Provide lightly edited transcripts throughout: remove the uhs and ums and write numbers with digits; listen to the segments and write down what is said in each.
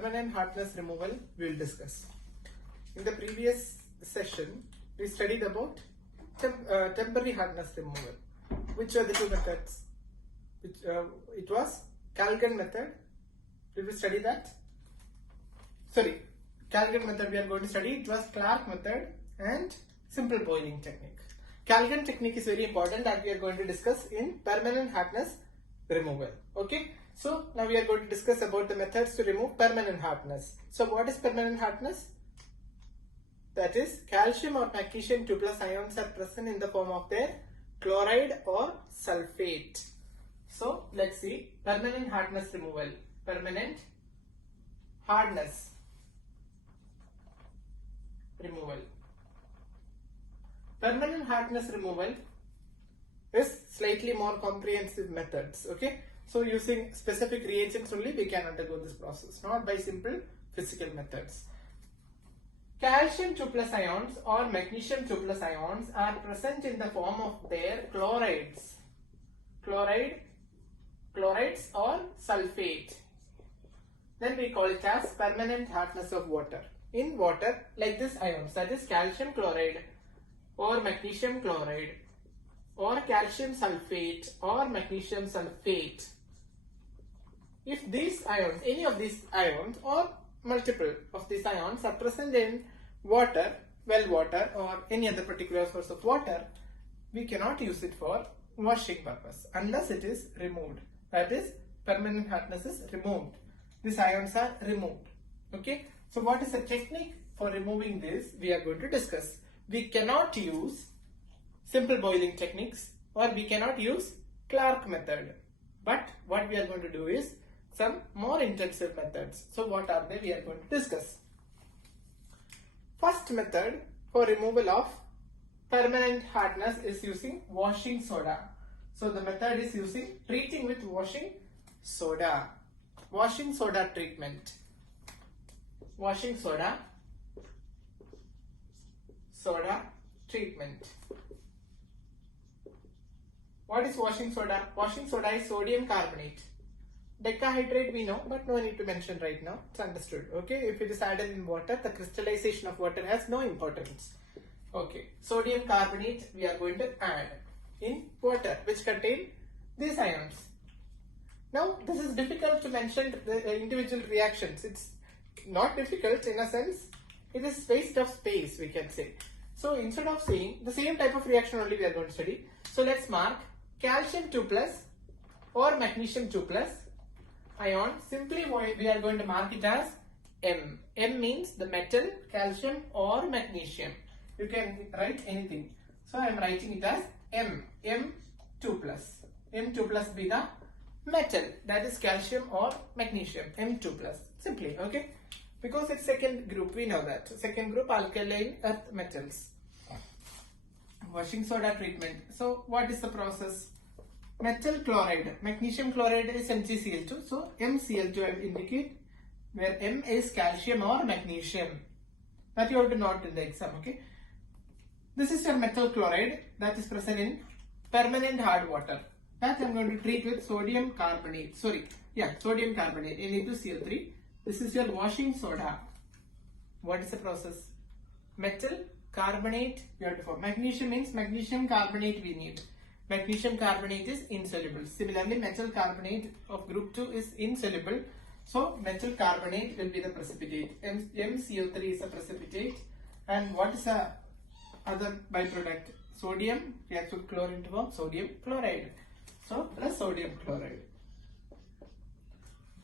permanent hardness removal we will discuss. In the previous session, we studied about temporary hardness removal. Which are the two methods? It was Calgon method. Did we study that? Sorry, Calgon method we are going to study. It was Clark method and simple boiling technique. Calgon technique is very important that we are going to discuss in permanent hardness removal. Okay. So now we are going to discuss about the methods to remove permanent hardness. So what is permanent hardness? That is calcium or magnesium 2+ ions are present in the form of their chloride or sulfate. So let's see permanent hardness removal. Permanent hardness removal. Permanent hardness removal is slightly more comprehensive methods. Okay. So using specific reagents only we can undergo this process, not by simple physical methods. Calcium 2+ ions or magnesium 2+ ions are present in the form of their chlorides. Chlorides or sulfate. Then we call it as permanent hardness of water. In water, like this ions, that is calcium chloride or magnesium chloride or calcium sulfate or magnesium sulfate. If these ions, any of these ions or multiple of these ions are present in water, well water or any other particular source of water, we cannot use it for washing purpose unless it is removed. That is, permanent hardness is removed. These ions are removed. Okay. So what is the technique for removing this? We are going to discuss. We cannot use simple boiling techniques or we cannot use Clark method. But what we are going to do is some more intensive methods. So what are they? We are going to discuss. First method for removal of permanent hardness is using washing soda. So the method is using treating with washing soda. Washing soda treatment. Washing soda treatment. What is washing soda? Washing soda is sodium carbonate. Decahydrate we know, but no need to mention right now. It's understood. Okay. If it is added in water, the crystallization of water has no importance. Okay. Sodium carbonate we are going to add in water which contain these ions. Now this is difficult to mention the individual reactions. It's not difficult in a sense. It is waste of space we can say. So instead of saying the same type of reaction only we are going to study. So let's mark calcium 2+ or magnesium 2+ ion. Simply we are going to mark it as M. M means the metal, calcium or magnesium. You can write anything. So I am writing it as M. M2+. M2+ be the metal, that is calcium or magnesium. M2+. Simply, okay? Because it's second group, we know that. Second group alkaline earth metals. Washing soda treatment. So what is the process? Metal chloride. Magnesium chloride is MgCl2. So MCl2 I will indicate where M is calcium or magnesium. That you have to note in the exam, okay? This is your metal chloride that is present in permanent hard water. That I am going to treat with sodium carbonate. Sodium carbonate Na2CO3. This is your washing soda. What is the process? Metal carbonate you have to form. Magnesium means magnesium carbonate we need. Magnesium carbonate is insoluble. Similarly, metal carbonate of group 2 is insoluble. So metal carbonate will be the precipitate. MCO3 is a precipitate. And what is the other byproduct? Sodium reacts with chlorine to form sodium chloride. So plus sodium chloride.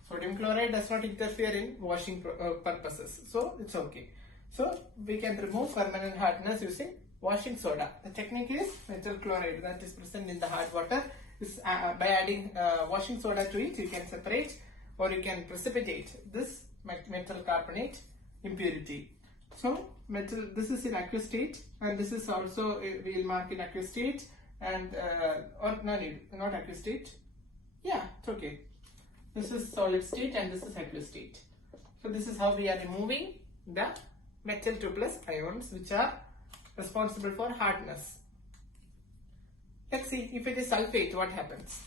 Sodium chloride does not interfere in washing purposes. So it's okay. So we can remove permanent hardness using washing soda. The technique is metal chloride that is present in the hard water. By adding washing soda to it, you can separate or you can precipitate this metal carbonate impurity. So metal, this is in aqueous state and this is also, we will mark in aqueous state and or no need, not aqueous state. Yeah, it's okay. This is solid state and this is aqueous state. So this is how we are removing the metal 2+ ions which are responsible for hardness. Let's see if it is sulfate, what happens?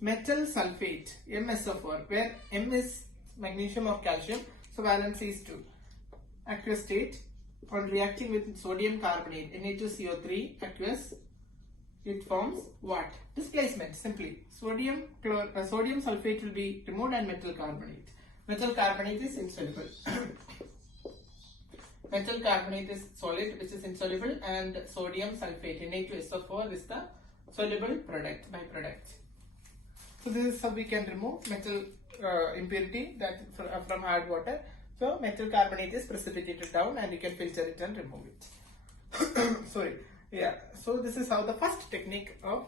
Metal sulfate, MsO4, where M is magnesium or calcium. So valency is 2. Aqueous state, on reacting with sodium carbonate, Na2CO3 aqueous, it forms what? Displacement, simply. Sodium sulfate will be removed and metal carbonate. Metal carbonate is insoluble. Metal carbonate is solid, which is insoluble, and sodium sulfate, Na2SO4, is the soluble byproduct. So this is how we can remove metal impurity that from hard water. So metal carbonate is precipitated down and you can filter it and remove it. Sorry. Yeah. So this is how the first technique of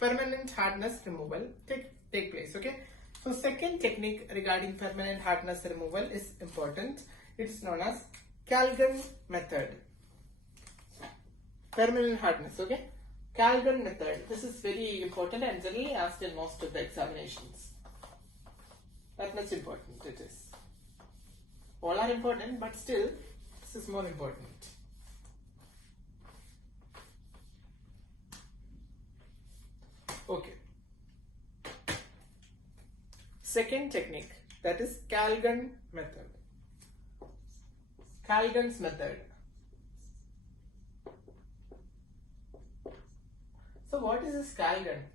permanent hardness removal take place. Okay. So second technique regarding permanent hardness removal is important. It's known as Calgon method. Permanent hardness. Okay. Calgon method. This is very important and generally asked in most of the examinations. That much important it is. All are important, but still this is more important. Okay. Second technique, that is Calgon method. Calgon's method. So what is this Calgon?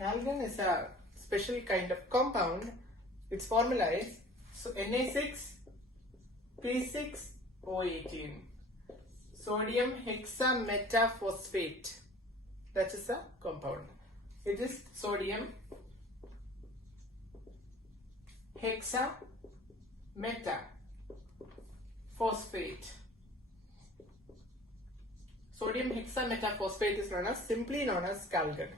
Calgon is a special kind of compound. Its formula is Na6P6O18, sodium hexametaphosphate. That is a compound. It is sodium hexametaphosphate. Sodium hexametaphosphate is simply known as Calgon.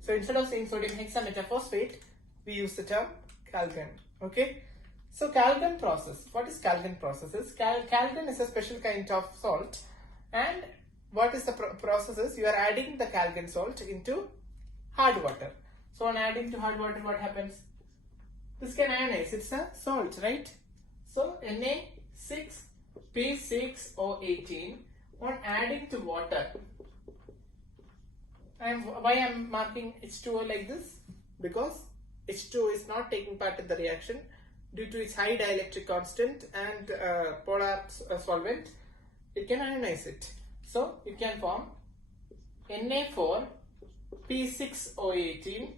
So instead of saying sodium hexametaphosphate, we use the term Calgon. Okay. So Calgon process. What is Calgon process? Calgon is a special kind of salt, and what is the process is you are adding the Calgon salt into hard water. So on adding to hard water, what happens? This can ionize. It's a salt, right? So Na6P6O18 on adding to water. And why I am marking H2O like this? Because H2O is not taking part in the reaction due to its high dielectric constant and polar solvent. It can ionize it. So it can form Na4P6O18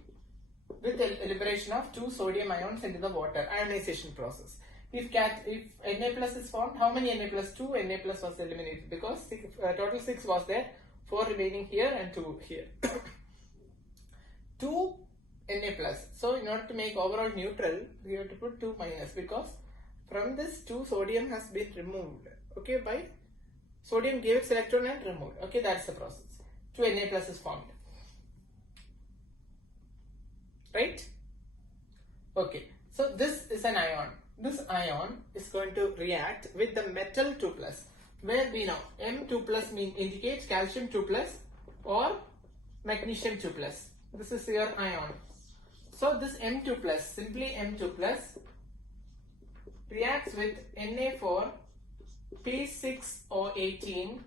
with the liberation of 2 sodium ions into the water, ionization process. If Na plus is formed, how many Na plus? 2 Na plus was eliminated because total 6 was there, 4 remaining here and 2 here. 2 Na plus. So in order to make overall neutral, we have to put 2 minus because from this 2 sodium has been removed. Okay, by sodium gave its electron and removed. Okay, that's the process. 2 Na plus is formed. Right? Okay, so this is an ion. This ion is going to react with the metal 2 plus, where we know M2 plus indicates calcium 2 plus or magnesium 2 plus. This is your ion. So this M2 plus, simply M2 plus, reacts with Na4P6O18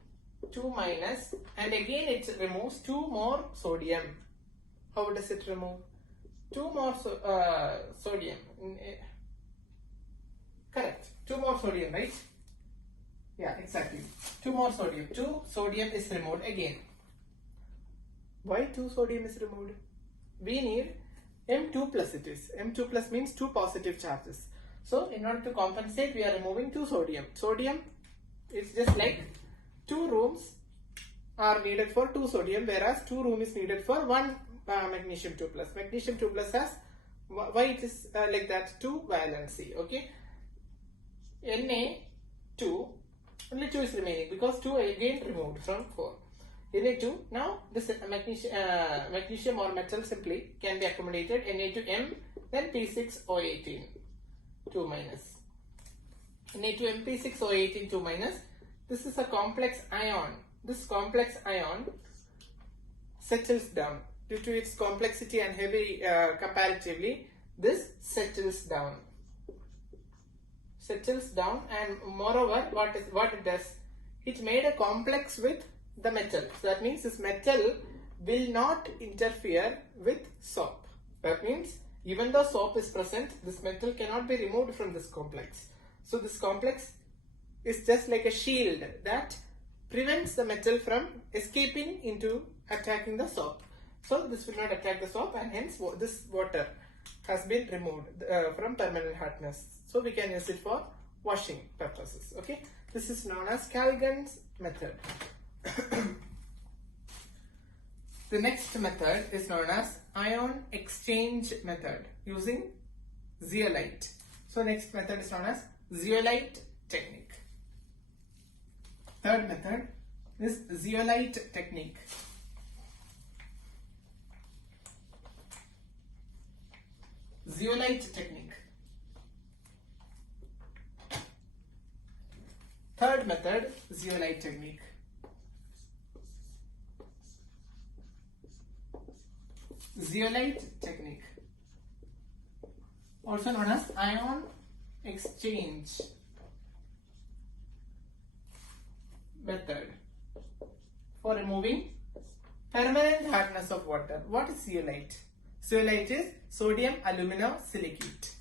2 minus, and again it removes 2 more sodium. How does it remove? 2 more sodium. Correct. 2 more sodium, right? Yeah, exactly. 2 more sodium. 2 sodium is removed again. Why 2 sodium is removed? We need M2 plus it is. M2 plus means 2 positive charges. So in order to compensate, we are removing 2 sodium. Sodium is just like 2 rooms are needed for 2 sodium, whereas 2 room is needed for 1 magnesium 2 plus. Magnesium 2 plus has, why it is like that? 2 valency. Okay. Na2, only 2 is remaining because 2 again removed from 4. Na2, now this magnesium or metal simply can be accommodated. Na2M, then P6O18 2 minus. Na2M P6O18 2 minus. This is a complex ion. This complex ion settles down due to its complexity and heavy comparatively. This settles down. And moreover, what it does, it made a complex with the metal. So that means this metal will not interfere with soap. That means Even though soap is present, this metal cannot be removed from this complex. So this complex is just like a shield that prevents the metal from escaping into attacking the soap. So this will not attack the soap, and hence this water has been removed from permanent hardness. So we can use it for washing purposes. Okay, this is known as Calgon's method. The next method is known as ion exchange method using zeolite. So next method is known as zeolite technique. Third method is zeolite technique. Zeolite technique. Third method, zeolite technique. Zeolite technique, also known as ion exchange method for removing permanent hardness of water. What is zeolite? Zeolite is sodium aluminum silicate.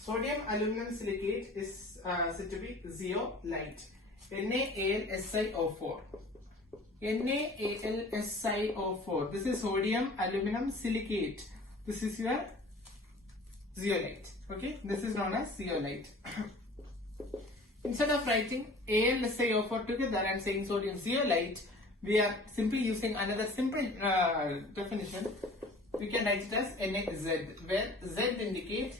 Sodium aluminum silicate is said to be zeolite. NaAlSiO4. NaAlSiO4. This is sodium aluminum silicate. This is your zeolite. Okay, this is known as zeolite. Instead of writing AlSiO4 together and saying sodium zeolite, we are simply using another simple definition. We can write it as NaZ, where Z indicates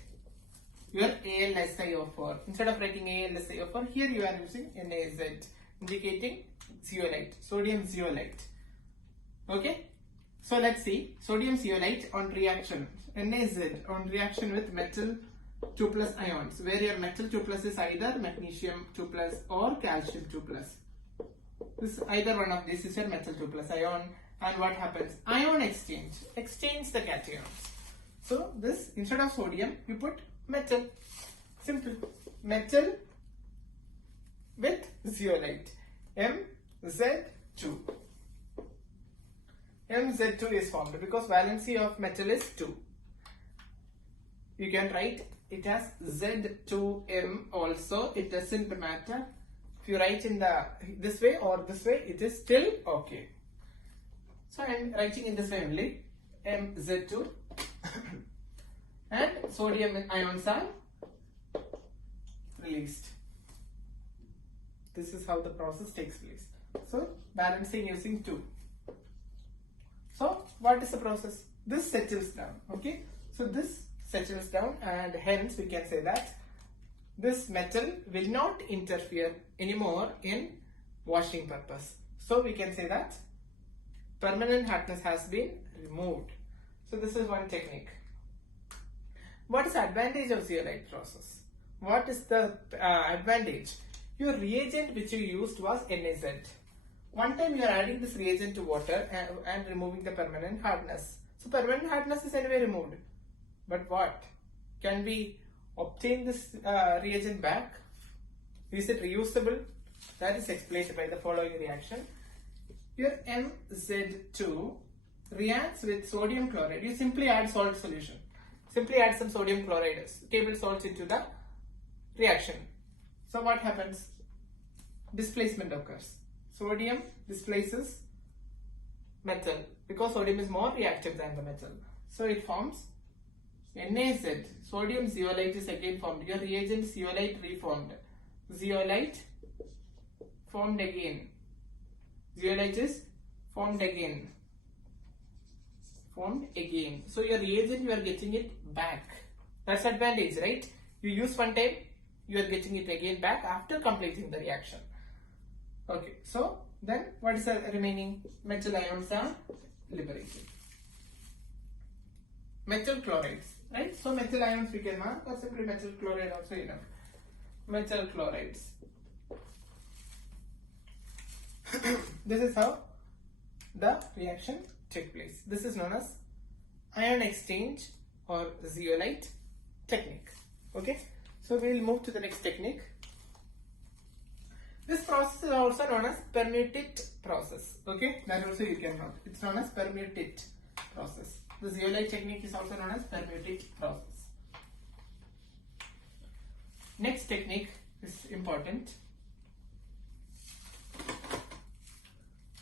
your AlSiO4. Instead of writing AlSiO4, here you are using NaZ, indicating zeolite, sodium zeolite. Okay, so let's see sodium zeolite on reaction, NaZ on reaction with metal 2 plus ions, where your metal 2 plus is either magnesium 2 plus or calcium 2 plus. This either one of these is your metal 2 plus ion, and what happens? Ion exchange the cations. So this, instead of sodium you put metal, simple, metal with zeolite, Mz2. Mz2 is formed because valency of metal is 2. You can write it as Z2M also, it doesn't matter. If you write in this way or this way, it is still okay. So I am writing in this way only, Mz2 and sodium ions are released. This is how the process takes place. So balancing using 2. So what is the process? This settles down. Okay, so this settles down, and hence we can say that this metal will not interfere anymore in washing purpose. So we can say that permanent hardness has been removed. So this is one technique. What is the advantage of zeolite process? What is the advantage? Your reagent which you used was NaZ. One time you are adding this reagent to water and removing the permanent hardness. So permanent hardness is anyway removed. But what? Can we obtain this reagent back? Is it reusable? That is explained by the following reaction. Your Mz2 reacts with sodium chloride. You simply add salt solution. Simply add some sodium chloride, table salts into the reaction. So what happens? Displacement occurs. Sodium displaces metal because sodium is more reactive than the metal. So it forms NaZ. Sodium zeolite is again formed. Your reagent zeolite reformed. Zeolite formed again. Zeolite is formed again. Formed again. So your reagent, you are getting it back. That's advantage, right? You use one time, you are getting it again back after completing the reaction. Okay, so then what is the remaining? Metal ions are liberated. Metal chlorides, right? So metal ions we can mark, or simply metal chloride also enough. Metal chlorides. This is how the reaction takes place. This is known as ion exchange or zeolite technique. Okay, so we will move to the next technique. This process is also known as permutate process. Okay, that also you can note. It's known as permutate process. The zeolite technique is also known as permutic process. Next technique is important.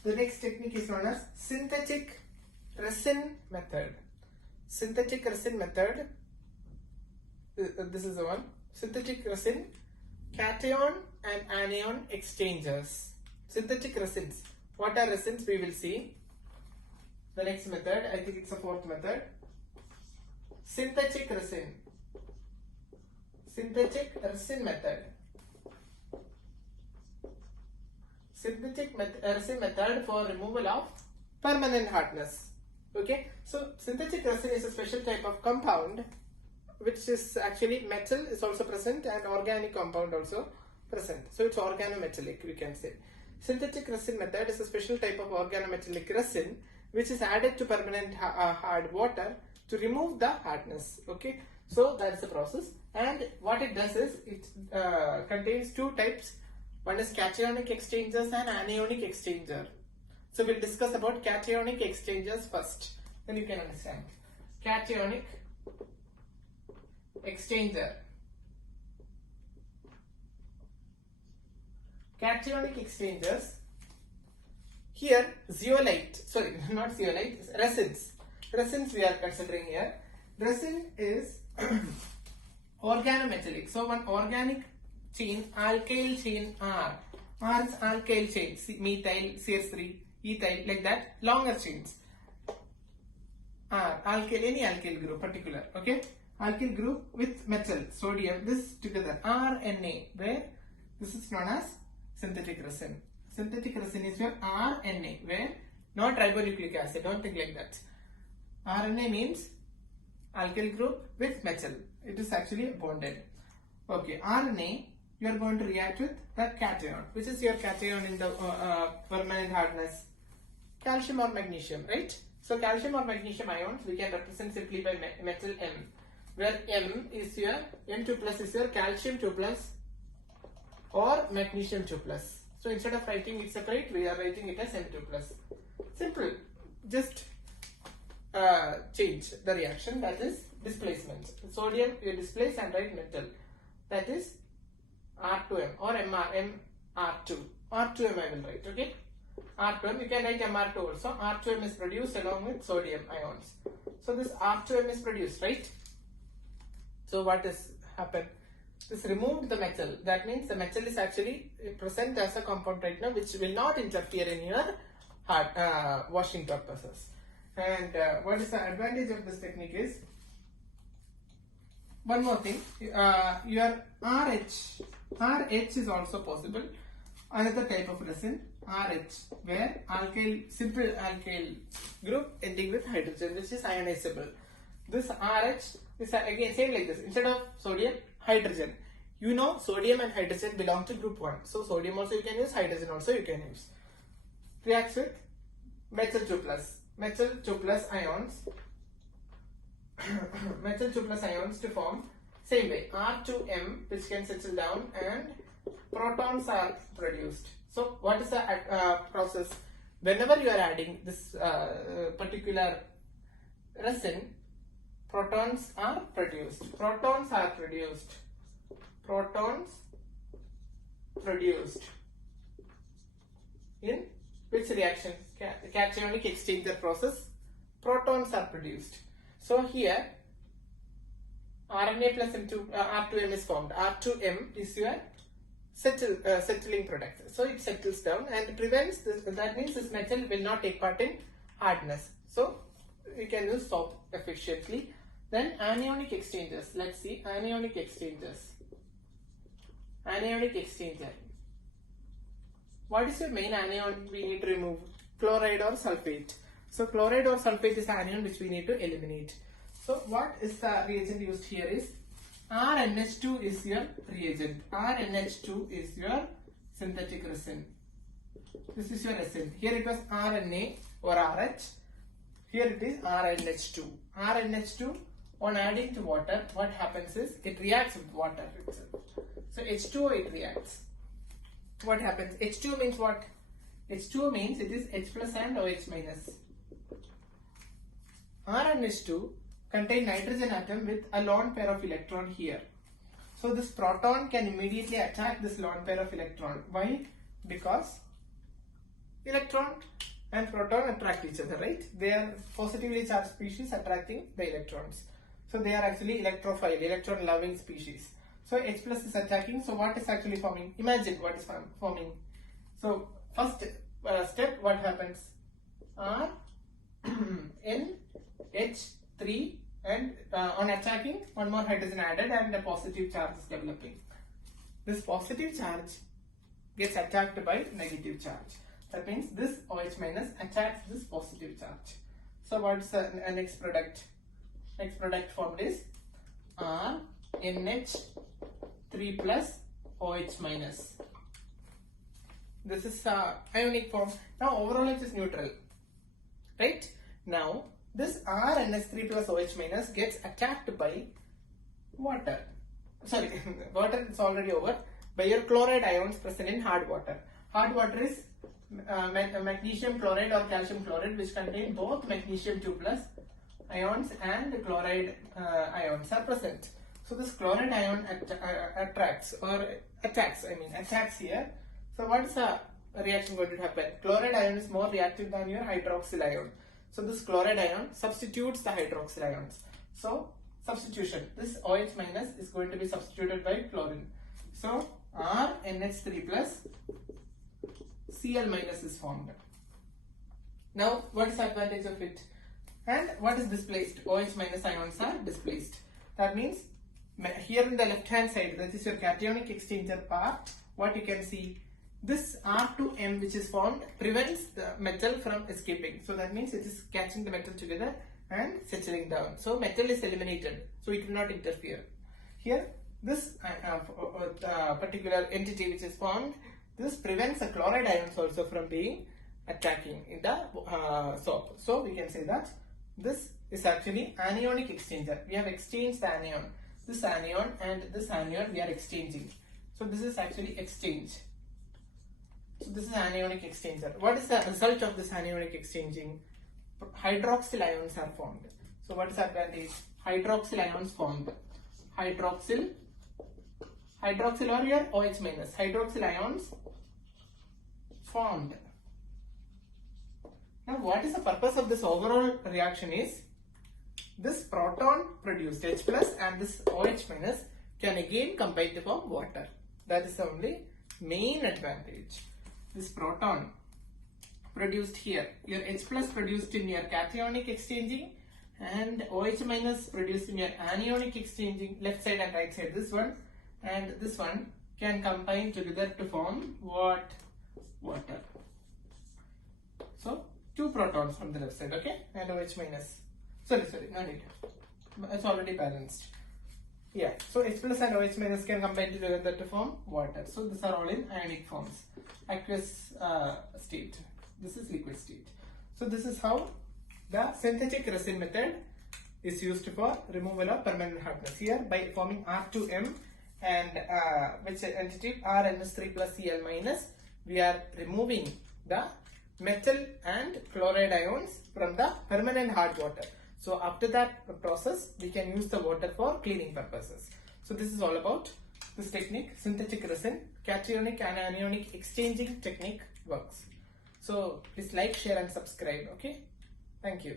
The next technique is known as synthetic resin method. Synthetic resin method. This is the one. Synthetic resin, cation and anion exchangers. Synthetic resins. What are resins? We will see. The next method, I think it's the fourth method. Synthetic resin. Synthetic resin method. Synthetic resin method for removal of permanent hardness. Okay, so synthetic resin is a special type of compound which is actually metal is also present and organic compound also present. So it's organometallic, we can say. Synthetic resin method is a special type of organometallic resin which is added to permanent hard water to remove the hardness. Okay, so that's the process, and what it does is it contains two types. One is cationic exchangers and anionic exchanger. So we'll discuss about cationic exchangers first, then you can understand. Cationic exchanger. Cationic exchangers. Here zeolite, sorry, not zeolite, resins. Resins we are considering here. Resin is organometallic. So one organic chain, alkyl chain R. R is alkyl chain, methyl, CH3, ethyl, like that, longer chains. R, alkyl, any alkyl group particular, okay? Alkyl group with metal, sodium, this together, RNA, where this is known as synthetic resin. Synthetic resin is your RNA, where not ribonucleic acid, don't think like that. RNA means alkyl group with metal. It is actually bonded. Okay, RNA, you are going to react with the cation. Which is your cation in the permanent hardness? Calcium or magnesium, right? So calcium or magnesium ions we can represent simply by metal M, where M is your M2 plus is your calcium 2 plus or magnesium 2 plus. So instead of writing it separate, we are writing it as M2 plus. Simple. Just change the reaction, that is displacement. Sodium you displace and write metal, that is R2M or MR2. R2M I will write, okay? R2M, you can write MR2 also. R2M is produced along with sodium ions. So this R2M is produced, right? So what has happened? This removed the metal. That means the metal is actually present as a compound right now, which will not interfere in your washing purposes. And what is the advantage of this technique is, one more thing, your RH is also possible. Another type of resin, RH, where alkyl, simple alkyl group ending with hydrogen, which is ionizable. This RH is again same like this. Instead of sodium, hydrogen. You know sodium and hydrogen belong to group 1. So sodium also you can use, hydrogen also you can use. Reacts with metal 2 plus. Metal 2 plus ions. Metal 2 plus ions to form same way R2M, which can settle down and protons are produced. So what is the process? Whenever you are adding this particular resin, protons are produced. Protons are produced. Protons produced in which reaction? Cationic exchanger process. Protons are produced. So here RNA plus R2M is formed. R2M is your settling product. So it settles down and prevents this. That means this metal will not take part in hardness. So we can use soap efficiently. Then anionic exchangers. Let's see anionic exchangers. Anionic exchanger. What is your main anion we need to remove? Chloride or sulfate. So chloride or sulfate is the anion which we need to eliminate. So what is the reagent used here is RNH2 is your reagent. RNH2 is your synthetic resin. This is your resin. Here it was RNA or RH. Here it is RNH2. RNH2 on adding to water, what happens is it reacts with water itself. So H2O it reacts. What happens? H2 means what? H2O means it is H plus and OH minus. RnH2 contain nitrogen atom with a lone pair of electron here. So this proton can immediately attack this lone pair of electron. Why? Because electron and proton attract each other, right? They are positively charged species attracting the electrons. So they are actually electrophile, electron loving species. So H plus is attacking. So what is actually forming? Imagine what is forming. So first step, what happens? R N H3, and on attacking, one more hydrogen added and a positive charge is developing. This positive charge gets attacked by negative charge. That means this OH minus attacks this positive charge. So what's the next product? Next product formed is RNH3 plus OH minus. This is ionic form. Now overall it is neutral, right? Now this RNH3 plus OH minus gets attacked by water. Sorry, water is already over. By your chloride ions present in hard water. Hard water is magnesium chloride or calcium chloride, which contain both magnesium 2 plus ions and chloride ions are present. So this chloride ion attacks here. So what is the reaction going to happen? Chloride ion is more reactive than your hydroxyl ion. So this chloride ion substitutes the hydroxyl ions. So substitution, this OH minus is going to be substituted by chlorine. So RNH3 plus Cl minus is formed. Now what is the advantage of it? And what is displaced? OH minus ions are displaced. That means here in the left hand side, that is your cationic exchanger part, what you can see, this R2M which is formed prevents the metal from escaping. So that means it is catching the metal together and settling down. So metal is eliminated, so it will not interfere. Here this particular entity which is formed, this prevents the chloride ions also from being attacking in the soap. So we can say that this is actually anionic exchanger. We have exchanged the anion. This anion and this anion we are exchanging. So this is actually exchange. So this is anionic exchanger. What is the result of this anionic exchanging? Hydroxyl ions are formed. So what is the advantage? Hydroxyl ions formed. Hydroxyl or your OH minus. Hydroxyl ions formed. Now what is the purpose of this overall reaction is, this proton produced H plus and this OH minus can again combine to form water. That is the only main advantage. This proton produced here, your H plus produced in your cationic exchanging and OH minus produced in your anionic exchanging, left side and right side, this one and this one can combine together to form what? Water. So two protons from the left side, okay, and OH minus. Sorry, no need. It's already balanced. Yeah, so H plus and OH minus can combine together to form water. So these are all in ionic forms. Aqueous state. This is liquid state. So this is how the synthetic resin method is used for removal of permanent hardness. Here by forming R2M and which entity RNH3 plus Cl minus, we are removing the metal and chloride ions from the permanent hard water. So after that process, we can use the water for cleaning purposes. So this is all about this technique, synthetic resin, cationic and anionic exchanging technique works. So please like, share and subscribe. Okay. Thank you.